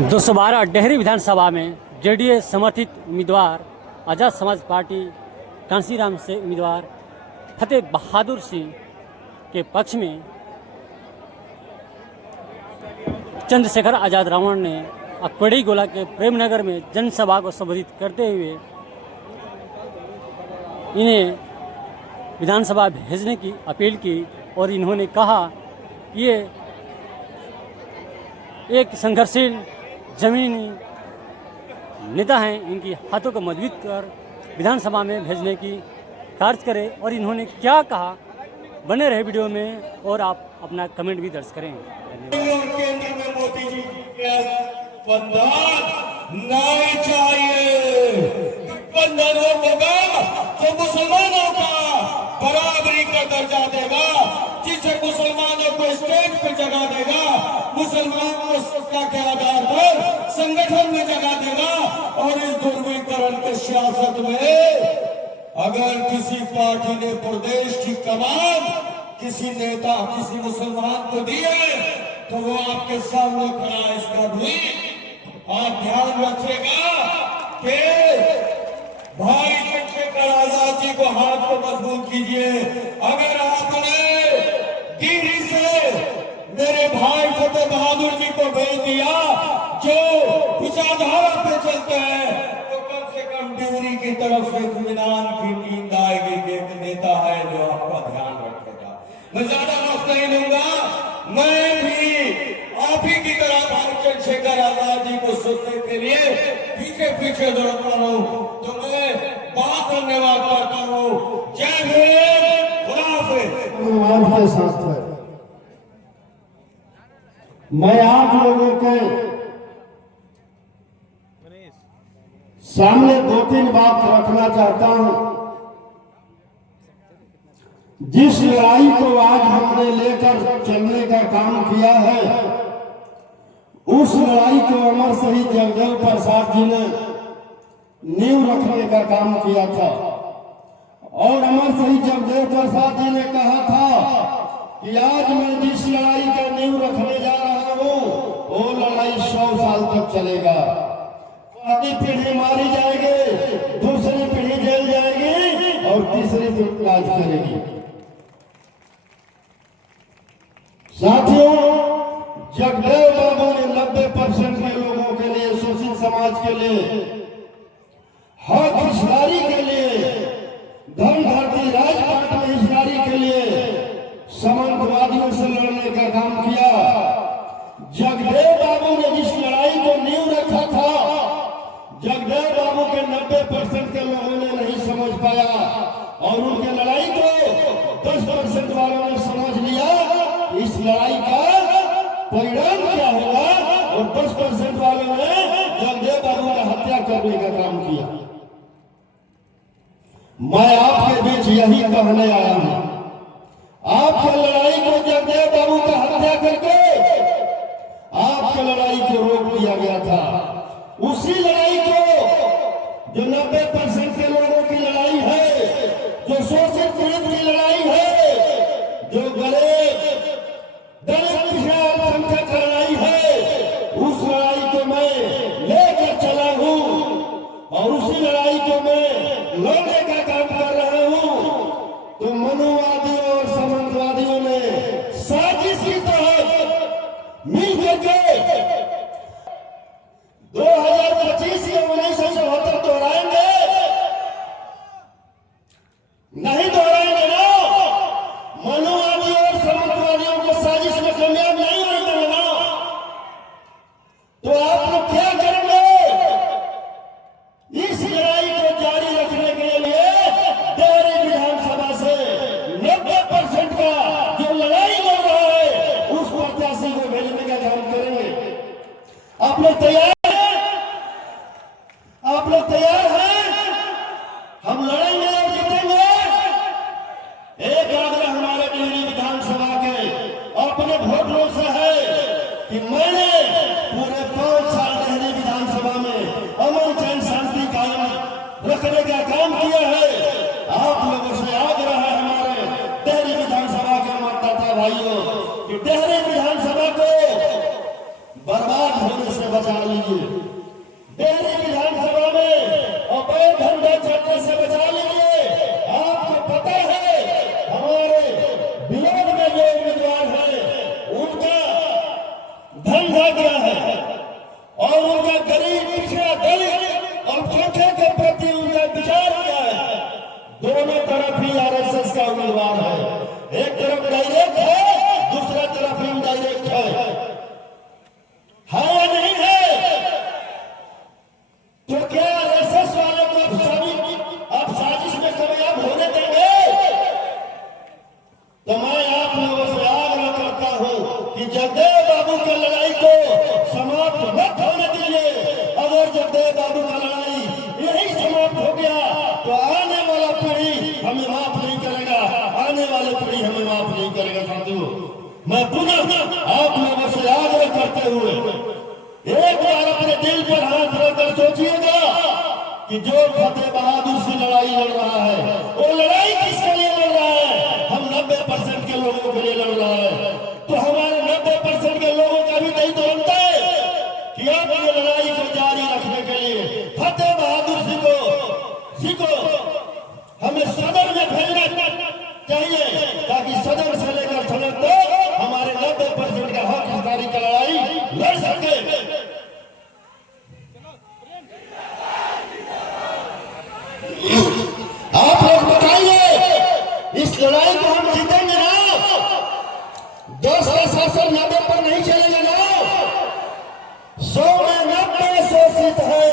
212 डेहरी विधानसभा में जेडीएस समर्थित उम्मीदवार आज़ाद समाज पार्टी कांसीराम से उम्मीदवार फतेह बहादुर सिंह के पक्ष में चंद्रशेखर आज़ाद रावण ने अकड़ी गोला के प्रेमनगर में जनसभा को संबोधित करते हुए इन्हें विधानसभा भेजने की अपील की और इन्होंने कहा कि ये एक संघर्षशील जमीनी नेता हैं, इनकी हाथों को मजबूत कर विधानसभा में भेजने की कार्य करें। और इन्होंने क्या कहा, बने रहे वीडियो में और आप अपना कमेंट भी दर्ज करें। केंद्र में मोदी जी की बंधन नहीं चाहिए। बंधन होगा तो मुसलमानों का बराबरी का दर्जा देगा, जिसे मुसलमानों को स्टेज पे जगह देगा, मुसलमानों को सत्ता के आधार पर संगठन में जगह देगा। और इस ध्रुवीकरण के सियासत में अगर किसी पार्टी ने प्रदेश की कमान किसी नेता किसी मुसलमान को दी है तो वो आपके सामने खड़ा है। इसका भी आप ध्यान रखिएगा कि भाई चंद्रशेखर आजाद जी को हाथ को मजबूत कीजिए। अगर आपने दिल्ली से मेरे भाई फतेह बहादुर जी को भेज दिया जो विचारधारा पे चलते हैं, तो कम से कम डिग्री की तरफ से इत्मीनान की नींद आएगी कि एक नेता है जो आपका ध्यान रखेगा। मैं ज्यादा वक्त नहीं लूंगा, मैं भी आप ही की तरह भाई चंद्रशेखर आजाद जी को सुनने के लिए पीछे पीछे दौड़ता हूँ। तो मैं बहुत धन्यवाद करता हूँ। जय भीम, खुदा हाफिज। के साथ है मैं आप लोगों के सामने दो तीन बात रखना चाहता हूं। जिस लड़ाई को आज हमने लेकर चलने का काम किया है, उस लड़ाई को अमर शहीद जगदेव प्रसाद जी ने नींव रखने का काम किया था। और अमर शहीद जगदेव प्रसाद जी ने कहा था कि आज मैं जिस लड़ाई का नींव रखने जा रहा हूं वो लड़ाई 100 साल तक चलेगा। पहली पीढ़ी मारी जाएगी, दूसरी पीढ़ी जेल जाएगी और तीसरी पीढ़ी राज करेगी। साथियों, जगदेव बाबू ने 90% के लोगों के लिए, शोषित समाज के लिए, हक हिस्सेदारी के लिए, धन धरती राजपाट में हिस्सेदारी के लिए सामंतवादियों से लड़ने का काम किया। जगदेव बाबू ने जिस लड़ाई को नींव रखा था, जगदेव बाबू के 90% के लोगों ने नहीं समझ पाया और उनके लड़ाई को 10% वालों ने समझ लिया। इस लड़ाई का परिणाम क्या होगा और 10% वालों ने जगदेव बाबू का हत्या करने का काम किया। मैं आपके बीच यही कहने आया हूं। आपकी लड़ाई को जगदेव बाबू का हत्या करके आपकी लड़ाई को रोक दिया गया था। उसी लड़ाई को जो 90% के लोगों की लड़ाई है, जो शोषित पीड़ित की लड़ाई है, जो गरीब दलित पिछड़ा अल्पसंख्यक की लड़ाई है, उस लड़ाई को मैं लेकर चला हूं और उसी लड़ाई को मैं लड़ने का काम कर रहा हूं। तो मनुवादियों और सामंतवादियों ने साजिश की तहत मिलकर के 2025 या 1974 दोहराएंगे, नहीं दोहराएंगे ना। मनुवादियों और सामंतवादियों को साजिश में कामयाब नहीं होने ना, तो आप लोग क्या करेंगे? इस लड़ाई को जारी रखने के लिए डेहरी विधानसभा से 90% का जो लड़ाई लड़ रहा है उस प्रत्याशी को भेजने का काम करेंगे। आप लोग तैयार हैं? आप लोग तैयार हैं? हम लड़ेंगे और जीतेंगे। एक आग्रह हमारे डेहरी विधानसभा के अपने वोटरों से है कि मैंने पूरे 5 साल डेहरी विधानसभा में अमन चैन शांति कायम रखने का काम किया है। आप लोगों से आग्रह है हमारे डेहरी विधानसभा के मतदाता भाइयों कि डेहरी विधानसभा को बर्बाद होने से बचा लीजिए, डेहरी विधानसभा में अवैध धंधे चलने से बचा लीजिए। आपको पता है हमारे विरोध में जो उम्मीदवार है उनका धंधा क्या है और उनका गरीब पिछड़ा दलित अल्पसंख्यक के प्रति उनका विचार क्या है। दोनों तरफ ही आरएसएस का उम्मीदवार है, एक तरफ डायरेक्ट है, दूसरा तरफ इनडायरेक्ट है या नहीं है? तो क्या आरएसएस वाले को आप साजिश में कामयाब होने देंगे? तो मैं आप लोगों से आग्रह करता हूं कि जगदेव बाबू की लड़ाई को समाप्त मत होने दीजिए। अगर जगदेव बाबू का लड़ाई यही समाप्त हो गया तो आने वाला पीढ़ी हमें माफ नहीं करेगा, आने वाले पीढ़ी हमें माफ नहीं करेगा। साथियों, मैं पुनः आप लोगों से आग्रह करते हुए एक बार अपने दिल पर हाथ रखकर सोचिएगा कि जो फतेह बहादुर से लड़ाई लड़ रहा है वो लड़ाई किसके लिए लड़ रहा है? हम 90% के लोगों के लिए लड़ रहा है। तो हमारे 90% के लोगों का भी नहीं तो बनता है कि आप ये लड़ाई को जारी रखने के लिए फतेह बहादुर जी को हमें सदन में भेजना चाहिए, ताकि सदन से लेकर सदन तक हमारे 90% का हक हकदारी का लड़ाई लड़ सके। आप लोग बताइए, इस लड़ाई को हम जीतेंगे ना? 10 का शासन 90 पर नहीं चलेगा ना? 100 में 90 शोषित है,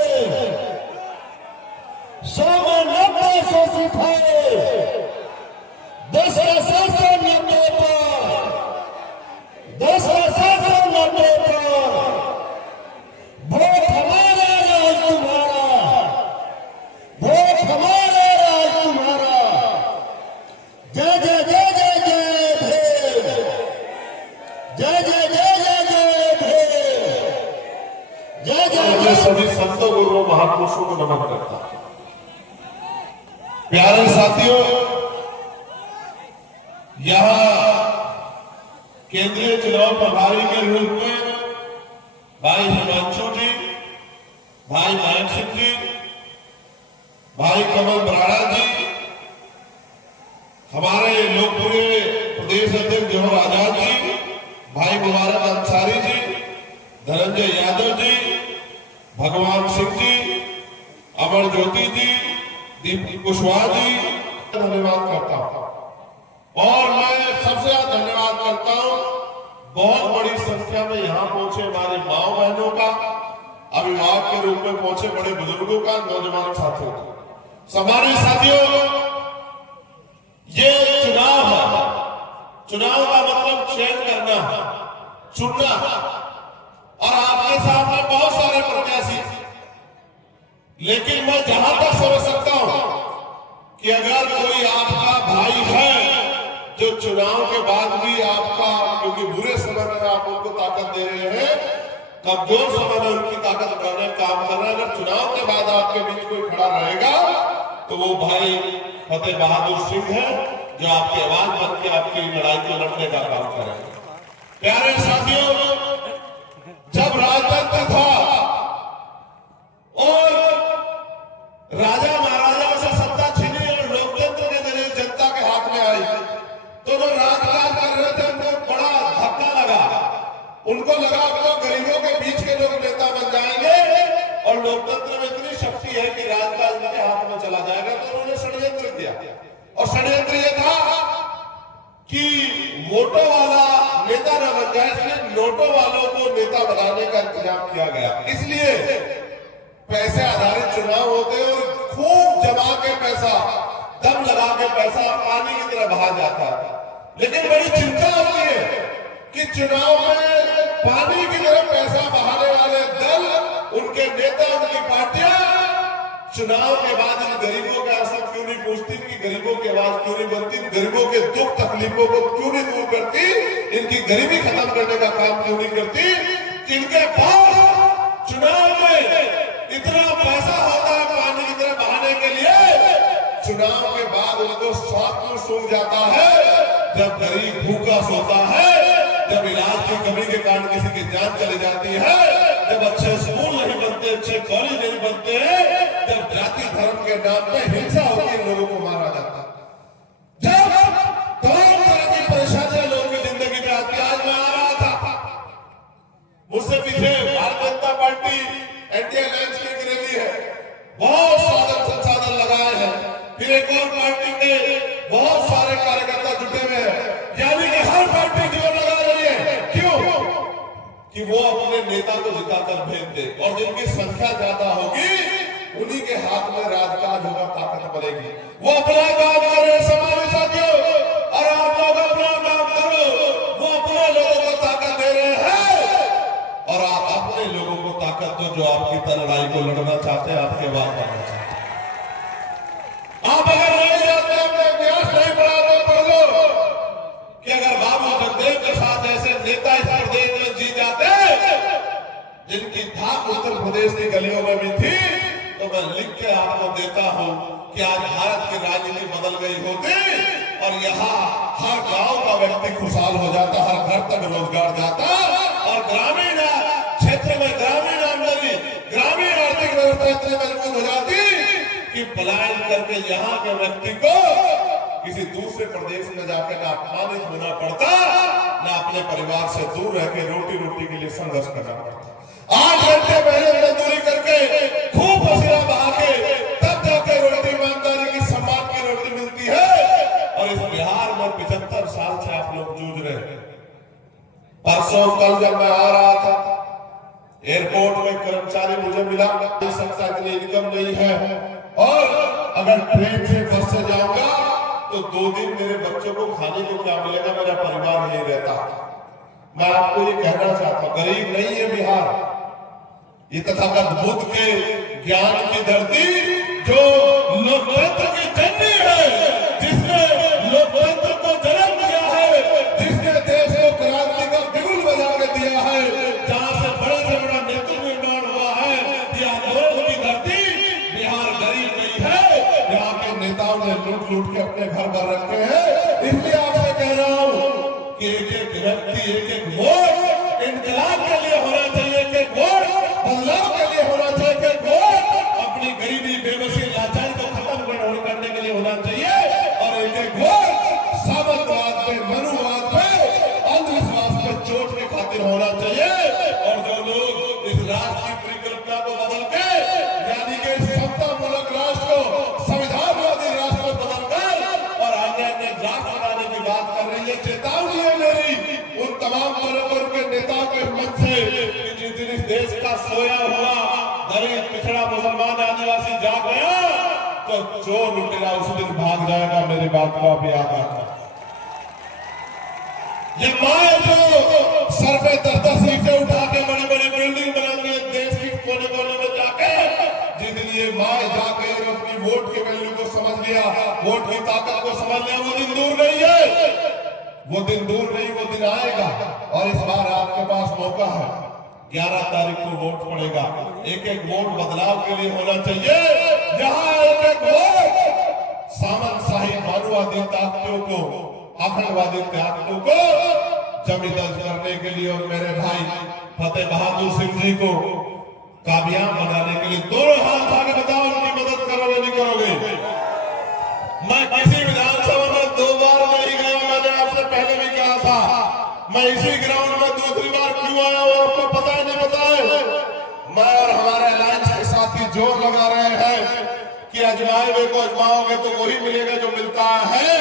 100 में 90 शोषित है। 10 का शासन 90 पर, 10 का शासन 90 पर। वोट हमारा, राज तुम्हारा, वोट हमारा, राज तुम्हारा। जय जय जय जय जय भीम, जय जय जय जय जय भीम, जय जय मैं सभी संतों गुरुओं महापुरुषों को नमन करता हूं। प्यारे साथियों, यहां केंद्रीय चुनाव प्रभारी के रूप में भाई हिमांशु जी, भाई नायक सिंह जी, भाई कमल बराड़ा जी, हमारे लोकप्रिय प्रदेश अध्यक्ष जवाहर आजाद जी, भाई मुबारक अंसारी जी, धनंजय यादव जी, भगवान सिंह जी, अमर ज्योति जी, दीपक कुशवाहा जी, धन्यवाद करता हूं। और मैं सबसे ज्यादा धन्यवाद करता हूं बहुत बड़ी संख्या में यहां पहुंचे हमारे माओ बहनों का, अभिभावक के रूप में पहुंचे बड़े बुजुर्गों का, नौजवान साथियों का। हमारे साथियों, ये चुनाव है, चुनाव का मतलब चयन करना, चुनना। और आपके साथ में बहुत सारे प्रत्याशी, लेकिन मैं जहां तक समझ सकता हूं कि अगर कोई आपका भाई है जो चुनाव के बाद भी आपका, क्योंकि बुरे समय में आप उनको ताकत दे रहे हैं, कमजोर समय में उनकी ताकत बढ़ाने काम कर रहे हैं, अगर चुनाव के बाद आपके बीच कोई खड़ा रहेगा तो वो भाई फतेह बहादुर सिंह है, जो आपकी आवाज बन के आपकी लड़ाई को लड़ने का काम करेगा। प्यारे साथियों, जब राजतंत्र था और राजा महाराजाओं से सत्ता छीनी और लोकतंत्र के जरिए जनता के हाथ में आई, तो जो राजकाज कर रहे थे उनको बड़ा धक्का लगा। उनको लगा वो गरीबों के बीच के लोग नेता बन जाएंगे और लोकतंत्र में इतनी शक्ति है कि राजकाज उनके हाथ में चला जाएगा। तो उन्होंने षड्यंत्र किया, और षड्यंत्र ये था कि वोटों वाला नेता न बन जाए, इसलिए नोटों वालों को नेता बनाने का इंतजाम किया गया। इसलिए पैसे आधारित चुनाव होते और खूब जमा के पैसा, दम लगा के पैसा पानी की तरह बहा जाता है। लेकिन बड़ी चिंता होती है कि चुनाव में पानी की तरह पैसा बहाने वाले दल, उनके नेता, उनकी पार्टियां चुनाव के बाद इन गरीबों का असर क्यों नहीं पूछती, इनकी गरीबों की आवाज क्यों नहीं बनती, गरीबों के दुख तकलीफों को क्यों नहीं दूर करती, इनकी गरीबी खत्म करने का काम क्यों नहीं करती। इनके पास चुनाव में इतना पैसा होता है पानी की तरह बहाने के लिए, चुनाव के बाद उनको स्वाद क्यों सूख जाता है, जब गरीब भूखा सोता है, जब इलाज की कमी के कारण किसी की जान चली जाती है, बनते हैं जब जाति धर्म के नाम पे हिंसा होती है, लोगों को मारा जाता है, जब तमाम तरह की परेशानियां लोगों की जिंदगी में आती है। आज मैं आ रहा था, मुझसे पीछे Bharatiya Janata party NDA alliance की एक रैली है, बहुत साधन संसाधन लगाए हैं, फिर एक और पार्टी में बहुत सारे कार्यकर्ता जुटे हुए हैं, यानी कि हर पार्टी जोर लगा रही है। क्यों? कि वो अपने नेता को जिताकर भेज दे, और जिनकी संख्या ज्यादा होगी उन्हीं के हाथ में राजकाज होगा, ताकत बढ़ेगी। वो अपना काम कर रहे हैं समाज साथियों, और आप लोग अपना काम करो। वो अपने लोगों को ताकत दे रहे हैं, और आप अपने लोगों को ताकत दो जो आपकी लड़ाई को लड़ना चाहते हैं, आपके बाद करना चाहते हैं। आप अगर नहीं जाते, अपने इतिहास नहीं पढ़ा तो पढ़ लो कि अगर बाबू जगदेव के साथ ऐसे नेता इस प्रदेश में जी जाते जिनकी धाक उत्तर प्रदेश की गलियों में भी थी, तो मैं लिख के आपको देता हूं कि आज भारत की राजनीति बदल गई होती, और यहाँ हर गांव का व्यक्ति खुशहाल हो जाता, हर घर तक रोजगार जाता, और ग्रामीण क्षेत्र में ग्रामीण आमदनी, ग्रामीण आर्थिक व्यवस्था इतनी मजबूत हो जाती कि पलायन करके यहाँ के व्यक्ति को किसी दूसरे प्रदेश में जाकर ना अपमानित होना पड़ता, ना अपने परिवार से दूर रह के रोटी के लिए संघर्ष करना पड़ता। 8 घंटे पहले मजदूरी करके खूब पसीना बहा के तब जाके रोटी ईमानदारी की सम्मान की रोटी मिलती है, और इस बिहार में 75 साल से आप लोग जूझ रहे हैं। परसों कल जब मैं आ रहा था, एयरपोर्ट में कर्मचारी मुझे मिला, नहीं सकता इतनी इनकम नहीं है, और अगर ट्रेन से बस से जाऊंगा तो 2 दिन मेरे बच्चों को खाने को क्या मिलेगा, मेरा परिवार नहीं रहता। मैं आपको ये कहना चाहता हूं, गरीब नहीं है बिहार, ये तथागत बुद्ध के ज्ञान की धरती, जो लोकतंत्र की जननी है, जिसने लोकतंत्र को जन्म दिया है, जिसने देश को क्रांति का बिगुल बजा के दिया है, जहां से बड़ा नेतृत्व निर्माण हुआ है, यह आंदोलन की धरती बिहार गरीब नहीं है। यहाँ के नेताओं ने लूट के अपने घर भर रखे हैं। इसलिए आपसे कह रहा हूं कि एक व्यक्ति, एक वोट इंकलाब के लिए होना चाहिए, एक वोट बदलाव के लिए होना चाहिए, एक वोट अपनी गरीबी, बेबसी, लाचारी को खत्म करने के लिए होना चाहिए, और एक वोट सामंतवाद पे, मनुवाद पे, अंधविश्वास पे चोट के खातिर होना चाहिए। और जो लोग इस राष्ट्र की परिकल्पना को बदल के, यानी कि समतामूलक राष्ट्र को संविधानवादी राष्ट्र को बदलकर और अन्य राष्ट्र बनाने की बात कर रही है, चेतावनी है मेरी उन तमाम वर्गों के नेताओं के मन से कि जिस दिन इस देश का सोया हुआ गरीब, पिछड़ा, मुसलमान, आदिवासी जाग गया, तो चोर लुटेरा उस दिन भाग जाएगा। मेरी बात को आप याद रखना। ये माए जो सर पे 10-10 सीटें उठा के बड़ी बिल्डिंग बनाती है देश की कोने कोने में जाके, जिस दिन ये माए जाके अपनी वोट के वैल्यू को समझ लिया, वोट की ताकत को समझ लिया, वो दिन दूर नहीं है, वो दिन दूर नहीं, वो दिन आएगा। और इस बार आपके पास मौका है, 11 तारीख को वोट पड़ेगा। एक वोट बदलाव के लिए होना चाहिए। यहाँ एक वोट सामंतशाही मानववादी ताकतों को, आखंडवादी ताकतों को जमी दर्ज करने के लिए, और मेरे भाई फतेह बहादुर सिंह जी को कामयाब बनाने के लिए दोनों हाथ आगे बताओ, उनकी मदद करोगे नहीं करोगे? मैं किसी विधानसभा में 2 बार नहीं गया, मैंने आपसे पहले भी कहा था। मैं इसी ग्राउंड में दूसरी बार क्यों आया हूं आपको पता है नहीं पता है? मैं और हमारे अलायंस के साथी जोर लगा रहे हैं कि अजमाए हुए को अजमाओगे तो वही मिलेगा जो मिलता है।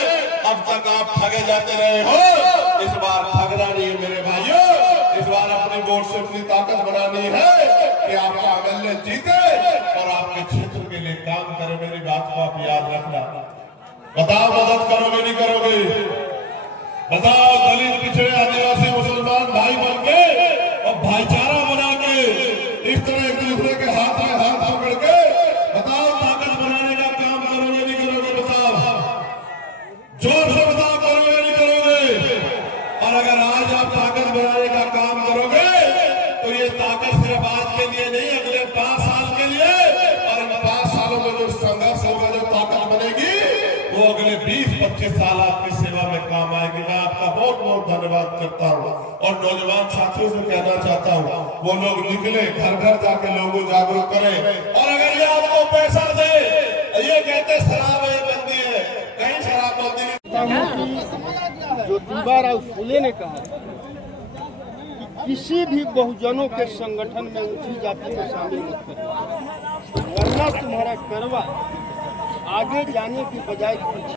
अब तक आप ठगे जाते रहे हो, इस बार ठगना नहीं है मेरे भाइयों। इस बार अपनी वोट से अपनी ताकत बनानी है कि आपका एमएलए जीते और आपके क्षेत्र के लिए काम करे। मेरी बात को आप याद रखना। बताओ मदद करोगे नहीं करोगे? बताओ दलित, पिछड़े, आदिवासी, मुसलमान भाई बन के और भाईचारा बना के इस तरह एक दूसरे के हाथ में हाथ पकड़ के बताओ ताकत बनाने का काम करोगे नहीं करोगे? बताओ, जोर से बताओ, करोगे नहीं करोगे? और अगर आज आप ताकत बनाने का काम करोगे तो ये ताकत सिर्फ आज के लिए नहीं, अगले 5 साल के लिए, और इन 5 सालों में जो संघर्ष होगा, जो ताकत बनेगी, वो अगले 20-25 साल आपकी सेवा में काम आएगी। मैं आपका बहुत बहुत धन्यवाद करता हूँ। और नौजवान साथियों से कहना चाहता हूँ, वो लोग निकले, घर घर जाके लोगों को जागरूक करें। और अगर ये आपको पैसा दे, ये कहते शराब है बंदी है, कहीं शराब बंदी नहीं। जो दीवाराव फुले ने कहा कि किसी भी बहुजनों के संगठन में ऊंची जाति में शामिल मत करें, वरना तुम्हारा करवा आगे जाने की बजाय पीछे